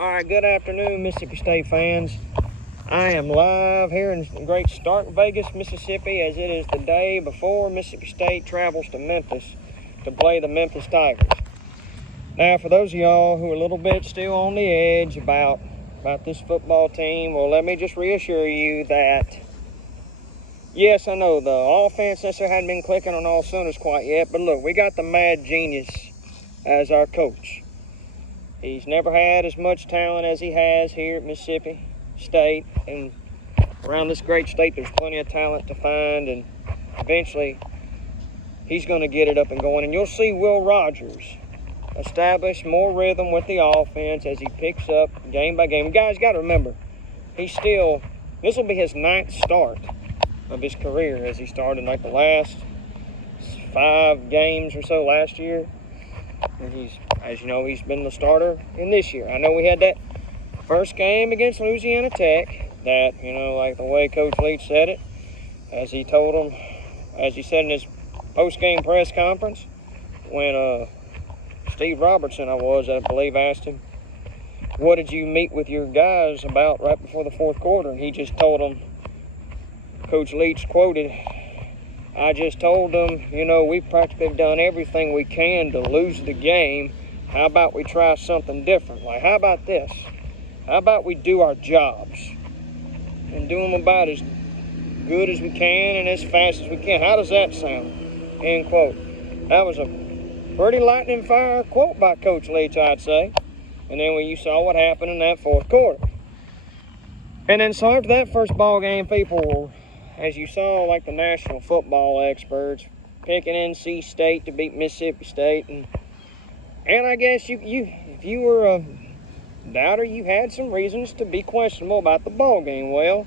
All right, good afternoon, Mississippi State fans. I am live here in great Stark Vegas, Mississippi, as it is the day before Mississippi State travels to Memphis to play the Memphis Tigers. Now, for those of y'all who are a little bit still on the edge about this football team, well, let me just reassure you that, yes, I know the offense necessarily hadn't been clicking on all cylinders quite yet, but look, we got the mad genius as our coach. He's never had as much talent as he has here at Mississippi State, and around this great state there's plenty of talent to find, and eventually he's going to get it up and going. And you'll see Will Rogers establish more rhythm with the offense as he picks up game by game. Guys, got to remember, this will be his 9th start of his career, as he started like the last 5 games or so last year. And he's, as you know, he's been the starter in this year. I know we had that first game against Louisiana Tech that, you know, like the way Coach Leach said it, as he said in his post-game press conference, when Steve Robertson, I believe, asked him, what did you meet with your guys about right before the fourth quarter? And he just told them, Coach Leach quoted, I just told them, you know, we practically have done everything we can to lose the game. How about we try something different? Like, how about this? How about we do our jobs and do them about as good as we can and as fast as we can? How does that sound? End quote. That was a pretty lightning fire quote by Coach Leach, I'd say. And then when you saw what happened in that fourth quarter. And then so after that first ball game, people were, as you saw, like the national football experts, picking NC State to beat Mississippi State. And I guess if you were a doubter, you had some reasons to be questionable about the ball game. Well,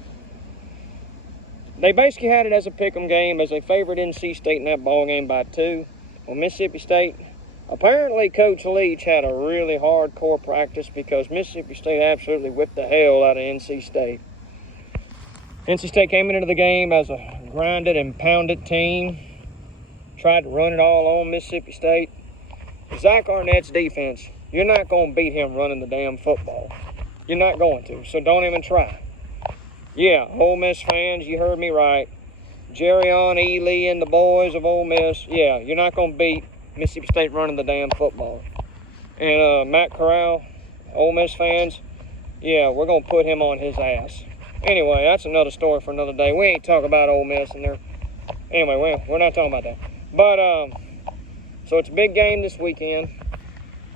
they basically had it as a pick'em game, as they favored NC State in that ball game by 2. Well, Mississippi State, apparently Coach Leach had a really hardcore practice, because Mississippi State absolutely whipped the hell out of NC State. NC State came into the game as a grinded and pounded team, tried to run it all on Mississippi State. Zach Arnett's defense, you're not going to beat him running the damn football. You're not going to, so don't even try. Yeah, Ole Miss fans, you heard me right. Jerrion, Ely, and the boys of Ole Miss, yeah, you're not going to beat Mississippi State running the damn football. And Matt Corral, Ole Miss fans, yeah, we're going to put him on his ass. Anyway, that's another story for another day. We ain't talking about Ole Miss and anyway, we're not talking about that. But, so it's a big game this weekend.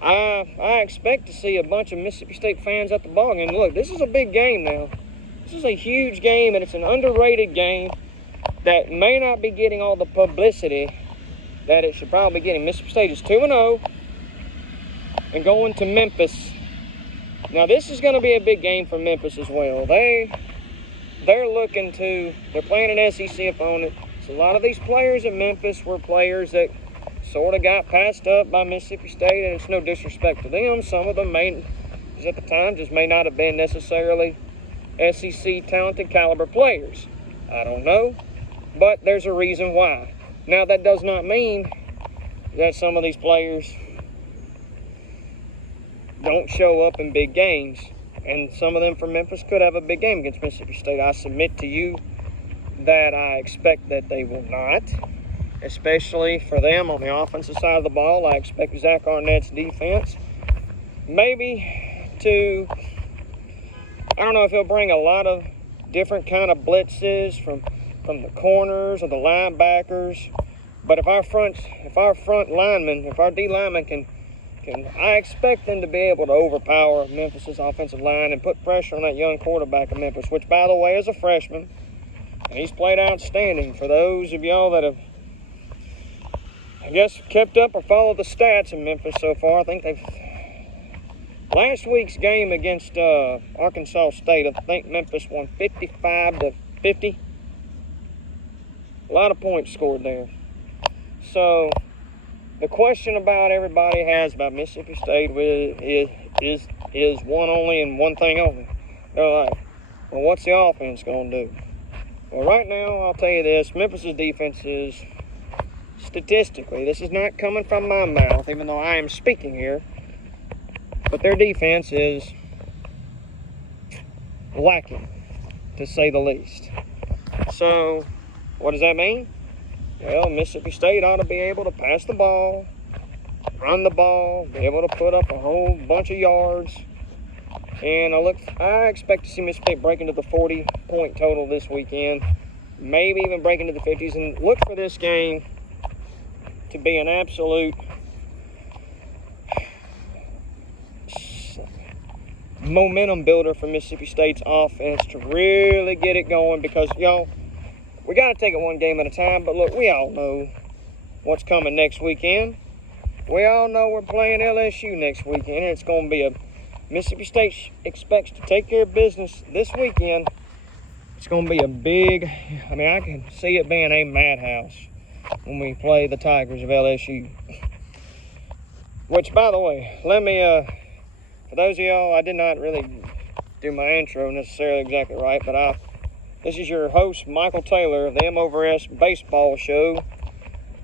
I expect to see a bunch of Mississippi State fans at the ball game. Look, this is a big game now. This is a huge game, and it's an underrated game that may not be getting all the publicity that it should probably be getting. Mississippi State is 2-0 and going to Memphis. Now, this is going to be a big game for Memphis as well. They're playing an SEC opponent. So a lot of these players at Memphis were players that sort of got passed up by Mississippi State, and it's no disrespect to them. Some of them at the time, just may not have been necessarily SEC talented caliber players. I don't know, but there's a reason why. Now, that does not mean that some of these players don't show up in big games, and some of them from Memphis could have a big game against Mississippi State. I submit to you that I expect that they will not, especially for them on the offensive side of the ball. I expect Zach Arnett's defense maybe I don't know if he'll bring a lot of different kind of blitzes from the corners or the linebackers, but if our D linemen can, I expect them to be able to overpower Memphis's offensive line and put pressure on that young quarterback of Memphis, which, by the way, is a freshman, and he's played outstanding. For those of y'all that have, I guess, kept up or followed the stats in Memphis so far, I think last week's game against Arkansas State, I think Memphis won 55-50. A lot of points scored there. So the question about everybody has about Mississippi State is one only and one thing only. They're like, well, what's the offense going to do? Well, right now, I'll tell you this. Memphis' defense is, statistically, this is not coming from my mouth, even though I am speaking here, but their defense is lacking, to say the least. So, what does that mean? Well, Mississippi State ought to be able to pass the ball, run the ball, be able to put up a whole bunch of yards. And I expect to see Mississippi State break into the 40-point total this weekend, maybe even break into the 50s, and look for this game to be an absolute momentum builder for Mississippi State's offense to really get it going, because, y'all, we got to take it one game at a time. But look, we all know what's coming next weekend. We all know we're playing LSU next weekend, and it's going to be a Mississippi State expects to take care of business this weekend. It's going to be a big, I can see it being a madhouse when we play the Tigers of LSU. Which, by the way, let me, for those of y'all, I did not really do my intro necessarily exactly right, but this is your host, Michael Taylor of the M over S Baseball Show,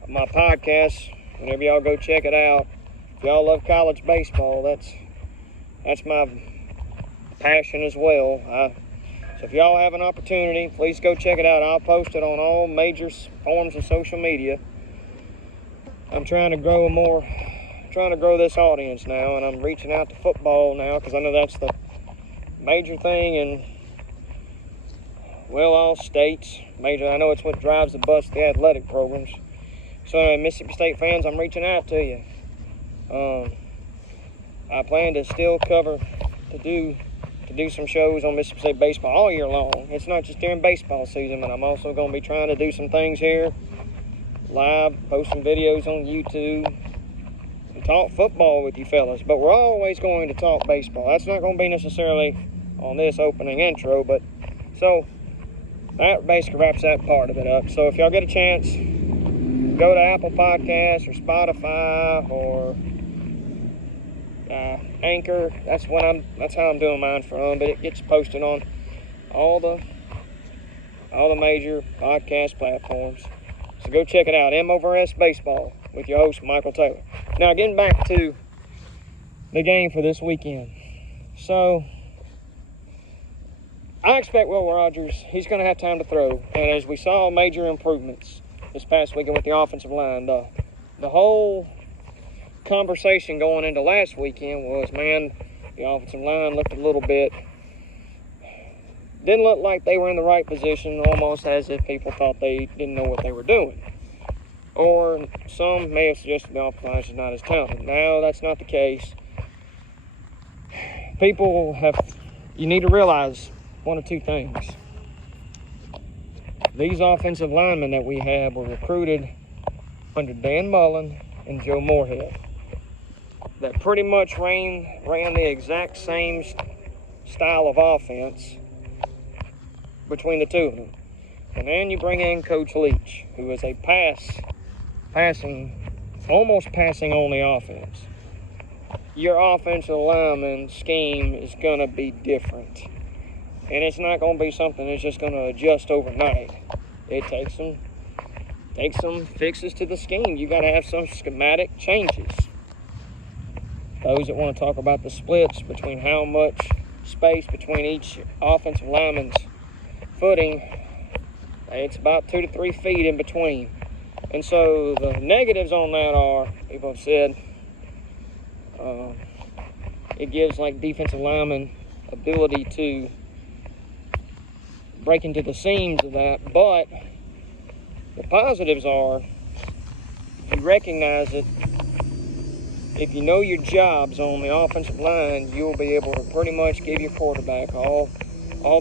my podcast. Whenever y'all go check it out, if y'all love college baseball, that's my passion as well. So if y'all have an opportunity, please go check it out. I'll post it on all major forms of social media. I'm trying to grow this audience now, and I'm reaching out to football now, because I know that's the major thing in, well, all states. I know it's what drives the bus, the athletic programs. So anyway, Mississippi State fans, I'm reaching out to you. I plan to still do some shows on Mississippi State baseball all year long. It's not just during baseball season, but I'm also going to be trying to do some things here live, post some videos on YouTube, and talk football with you fellas. But we're always going to talk baseball. That's not going to be necessarily on this opening intro, but so that basically wraps that part of it up. So if y'all get a chance, go to Apple Podcasts or Spotify or Anchor. That's how I'm doing mine from, but it gets posted on all the major podcast platforms. So go check it out. M over S Baseball with your host, Michael Taylor. Now, getting back to the game for this weekend. So I expect Will Rogers, he's going to have time to throw. And as we saw major improvements this past weekend with the offensive line, the whole conversation going into last weekend was, man, the offensive line looked a little bit, didn't look like they were in the right position, almost as if people thought they didn't know what they were doing. Or some may have suggested the offensive line is not as talented. No, that's not the case. You need to realize one of two things. These offensive linemen that we have were recruited under Dan Mullen and Joe Moorhead, that pretty much ran the exact same style of offense between the two of them. And then you bring in Coach Leach, who is a almost passing only offense. Your offensive lineman scheme is going to be different. And it's not going to be something that's just going to adjust overnight. It takes some fixes to the scheme. You got to have some schematic changes. Those that want to talk about the splits between how much space between each offensive lineman's footing, it's about 2 to 3 feet in between. And so the negatives on that are, people have said, it gives like defensive linemen ability to break into the seams of that. But the positives are, if you recognize it, if you know your jobs on the offensive line, you'll be able to pretty much give your quarterback all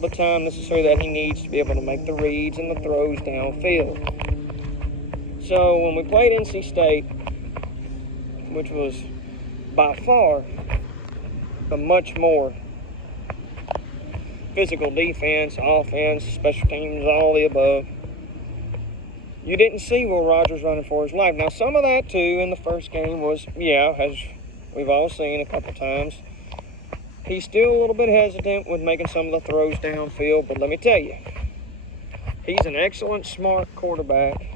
the time necessary that he needs to be able to make the reads and the throws downfield. So when we played NC State, which was by far the much more physical defense, offense, special teams, all the above, you didn't see Will Rogers running for his life. Now, some of that, too, in the first game was, as we've all seen a couple times, he's still a little bit hesitant with making some of the throws downfield. But let me tell you, he's an excellent, smart quarterback,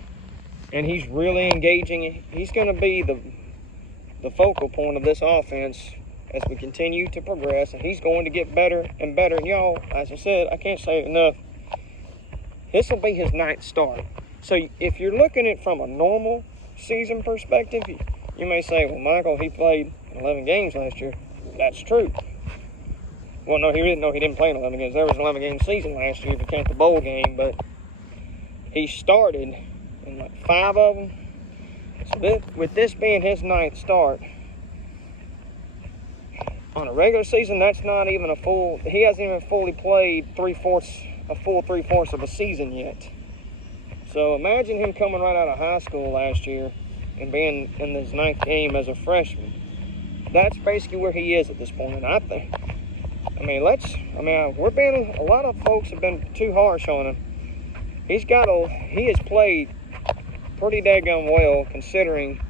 and he's really engaging. He's going to be the focal point of this offense as we continue to progress, and he's going to get better and better. And y'all, as I said, I can't say it enough, this will be his 9th start. So if you're looking at it from a normal season perspective, you may say, well, Michael, he played 11 games last year. That's true. Well, no, he didn't play in 11 games. There was an 11-game season last year if you count the bowl game, but he started in like 5 of them. So with this being his 9th start, on a regular season, that's not even a full, he hasn't even fully played a full three-fourths of a season yet. So imagine him coming right out of high school last year and being in his 9th game as a freshman. That's basically where he is at this point. And a lot of folks have been too harsh on him. He has played pretty daggone well, considering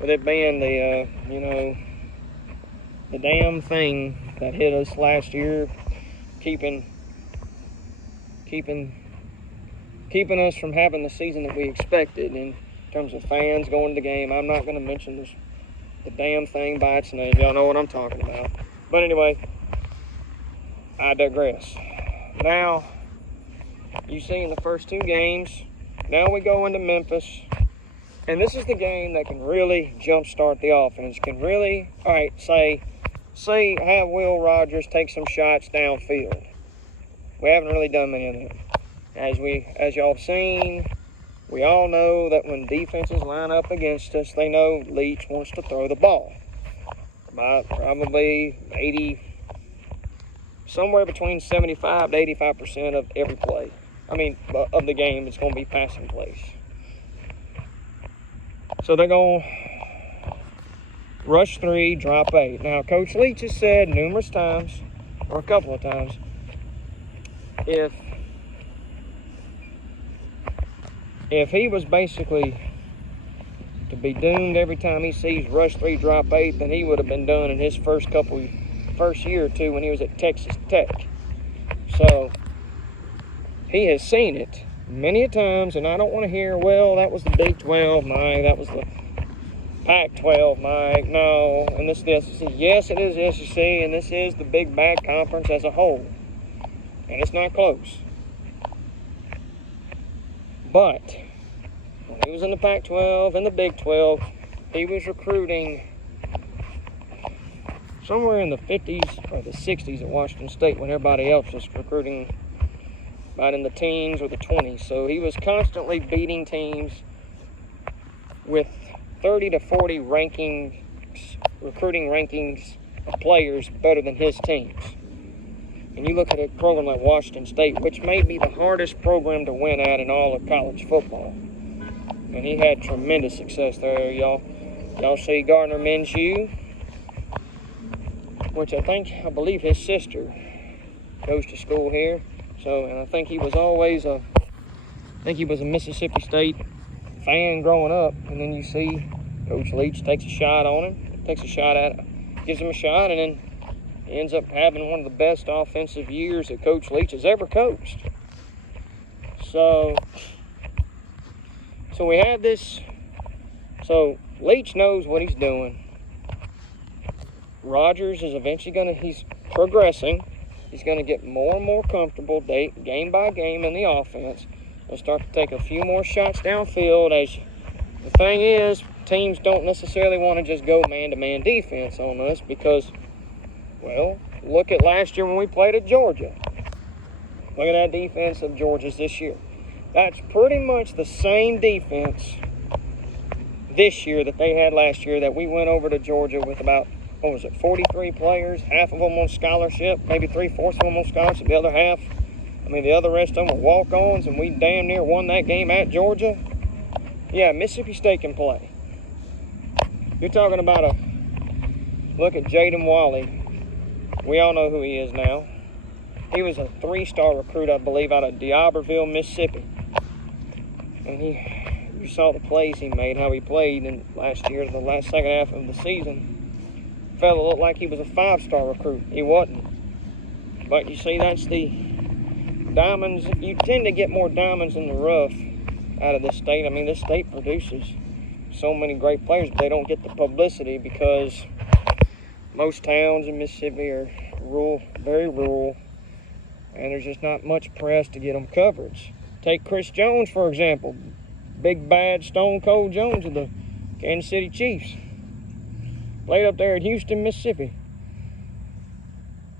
with it being the damn thing that hit us last year, keeping us from having the season that we expected in terms of fans going to the game. I'm not going to mention the damn thing by its name. Y'all know what I'm talking about. But anyway, I digress. Now, you've seen the first 2 games. Now we go into Memphis. And this is the game that can really jumpstart the offense. Can really, have Will Rogers take some shots downfield. We haven't really done many of them. As y'all have seen, we all know that when defenses line up against us, they know Leach wants to throw the ball. About probably somewhere between 75 to 85% of every play. Of the game, it's going to be passing plays. So they're going to rush 3, drop 8. Now, Coach Leach has said numerous times, or a couple of times, if he was basically to be doomed every time he sees rush 3, drop 8, then he would have been done in his first year or two when he was at Texas Tech. So he has seen it many a times, and I don't want to hear, well, that was the Big 12, Mike, that was the Pac-12, Mike, no, and this is the SEC. Yes, it is the SEC, and this is the big bad conference as a whole, and it's not close. But when he was in the Pac-12 and the Big 12, he was recruiting somewhere in the 50s or the 60s at Washington State when everybody else was recruiting about in the teens or the 20s. So he was constantly beating teams with 30 to 40 recruiting rankings of players better than his teams. And you look at a program like Washington State, which may be the hardest program to win at in all of college football. And he had tremendous success there, y'all. Y'all see Gardner Minshew, which I believe his sister goes to school here. So, and I think he was always a Mississippi State fan growing up. And then you see Coach Leach takes a shot on him, gives him a shot, and then he ends up having one of the best offensive years that Coach Leach has ever coached. So we have this. So Leach knows what he's doing. Rogers is eventually he's progressing. He's going to get more and more comfortable game by game in the offense. He'll start to take a few more shots downfield. As the thing is, teams don't necessarily want to just go man-to-man defense on us because, well, look at last year when we played at Georgia. Look at that defense of Georgia's this year. That's pretty much the same defense this year that they had last year, that we went over to Georgia with about, 43 players, half of them on scholarship, maybe 3/4 of them on scholarship, the other half, the other rest of them were walk-ons, and we damn near won that game at Georgia. Yeah, Mississippi State can play. You're talking about look at Jaden Wally. We all know who he is now. He was a 3-star recruit, I believe, out of D'Iberville, Mississippi. And you saw the plays he made, how he played in last year, the second half of the season. Fella looked like he was a 5-star recruit. He wasn't. But you see, that's the diamonds. You tend to get more diamonds in the rough out of this state. This state produces so many great players, but they don't get the publicity because most towns in Mississippi are rural, very rural, and there's just not much press to get them coverage. Take Chris Jones, for example. Big bad Stone Cold Jones of the Kansas City Chiefs. Played up there at Houston, Mississippi.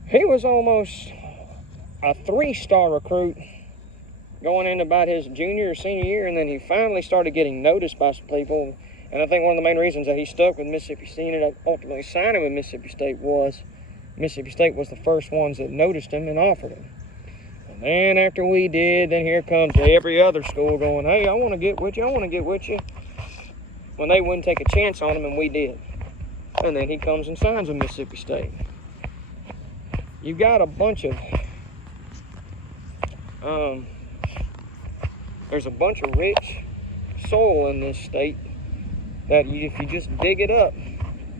He was almost a 3-star recruit going into about his junior or senior year, and then he finally started getting noticed by some people. And I think one of the main reasons that he stuck with Mississippi State and ultimately signed him with Mississippi State was Mississippi State was the first ones that noticed him and offered him. And then after we did, then here comes every other school going, hey, I want to get with you, I want to get with you. When they wouldn't take a chance on him, and we did. And then he comes and signs with Mississippi State. You've got a bunch of, there's a bunch of rich soil in this state that if you just dig it up,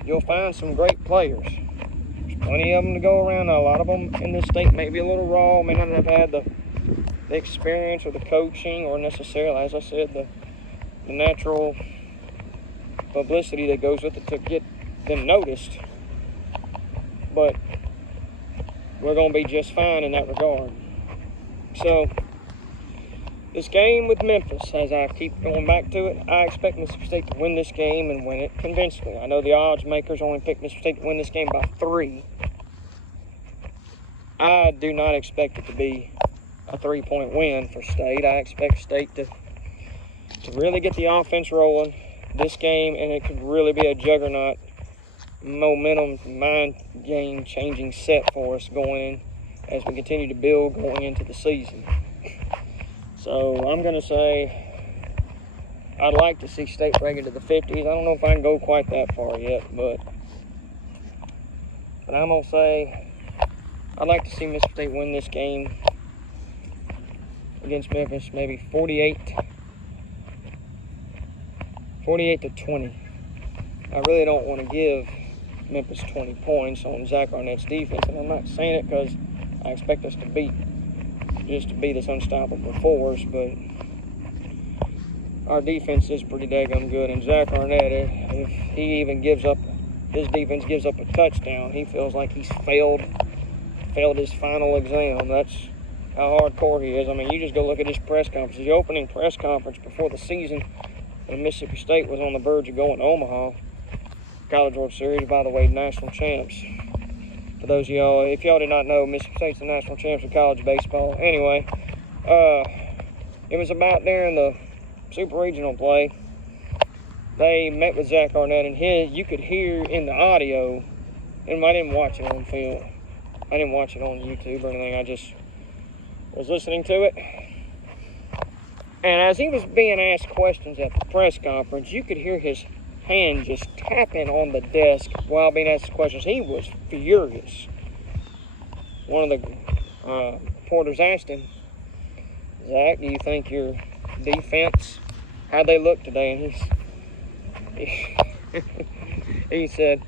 you'll find some great players. There's plenty of them to go around. Now, a lot of them in this state may be a little raw, may not have had the experience or the coaching or necessarily, as I said, the natural publicity that goes with it to get them noticed. But we're going to be just fine in that regard. So, this game with Memphis, as I keep going back to it, I expect Mississippi State to win this game and win it convincingly. I know the odds makers only picked Mississippi State to win this game by 3. I do not expect it to be a 3-point win for State. I expect State to really get the offense rolling this game, and it could really be a juggernaut, momentum, mind game changing set for us going in as we continue to build going into the season. So I'm going to say I'd like to see State break into the 50s. I don't know if I can go quite that far yet, but I'm going to say I'd like to see Mississippi State win this game against Memphis, maybe 48-20. I really don't want to give Memphis 20 points on Zach Arnett's defense, and I'm not saying it because I expect us to beat this unstoppable force, but our defense is pretty daggum good, and Zach Arnett, if he even his defense gives up a touchdown, he feels like he's failed his final exam. That's how hardcore he is. I mean, you just go look at his press conference. The opening press conference before the season when Mississippi State was on the verge of going to Omaha. College World Series, by the way, national champs. For those of y'all, if y'all did not know, Mississippi State's the national champs of college baseball. Anyway, it was about during the Super Regional play. They met with Zach Arnett, and you could hear in the audio, and I didn't watch it on film. I didn't watch it on YouTube or anything. I just was listening to it. And as he was being asked questions at the press conference, you could hear his hand just tapping on the desk while being asked questions. He was furious. One of the reporters asked him, Zach, do you think your defense, how'd they look today? And he said,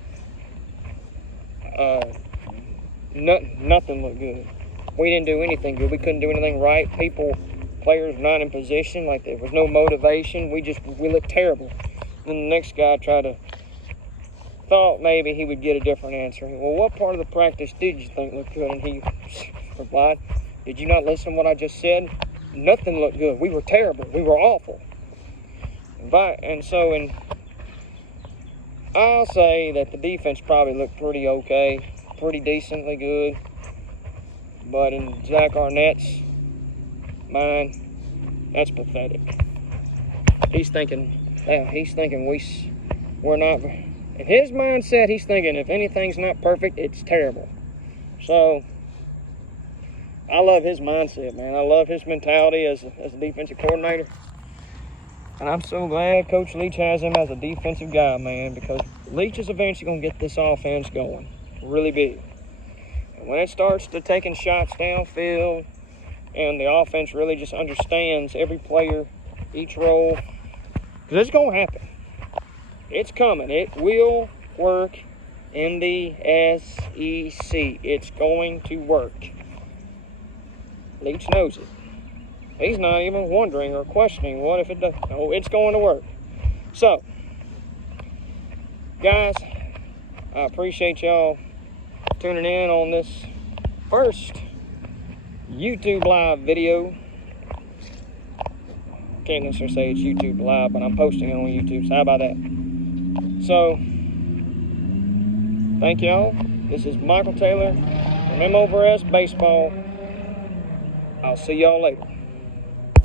nothing looked good. We didn't do anything good. We couldn't do anything right. Players not in position, like there was no motivation. We looked terrible. Then the next guy thought maybe he would get a different answer. Well, what part of the practice did you think looked good? And he replied, did you not listen to what I just said? Nothing looked good. We were terrible. We were awful. And I'll say that the defense probably looked pretty okay, pretty decently good. But in Zach Arnett's mind, that's pathetic. He's thinking we're not. In his mindset, he's thinking if anything's not perfect, it's terrible. So I love his mindset, man. I love his mentality as a defensive coordinator. And I'm so glad Coach Leach has him as a defensive guy, man, because Leach is eventually going to get this offense going really big. And when it starts to taking shots downfield and the offense really just understands every player, each role, because it's going to happen. It's coming. It will work in the SEC. It's going to work. Leach knows it. He's not even wondering or questioning what if it does. No, it's going to work. So, guys, I appreciate y'all tuning in on this first YouTube live video. Can't necessarily say it's YouTube live, but I'm posting it on YouTube, so how about that? So, thank y'all. This is Michael Taylor from M over S Baseball. I'll see y'all later.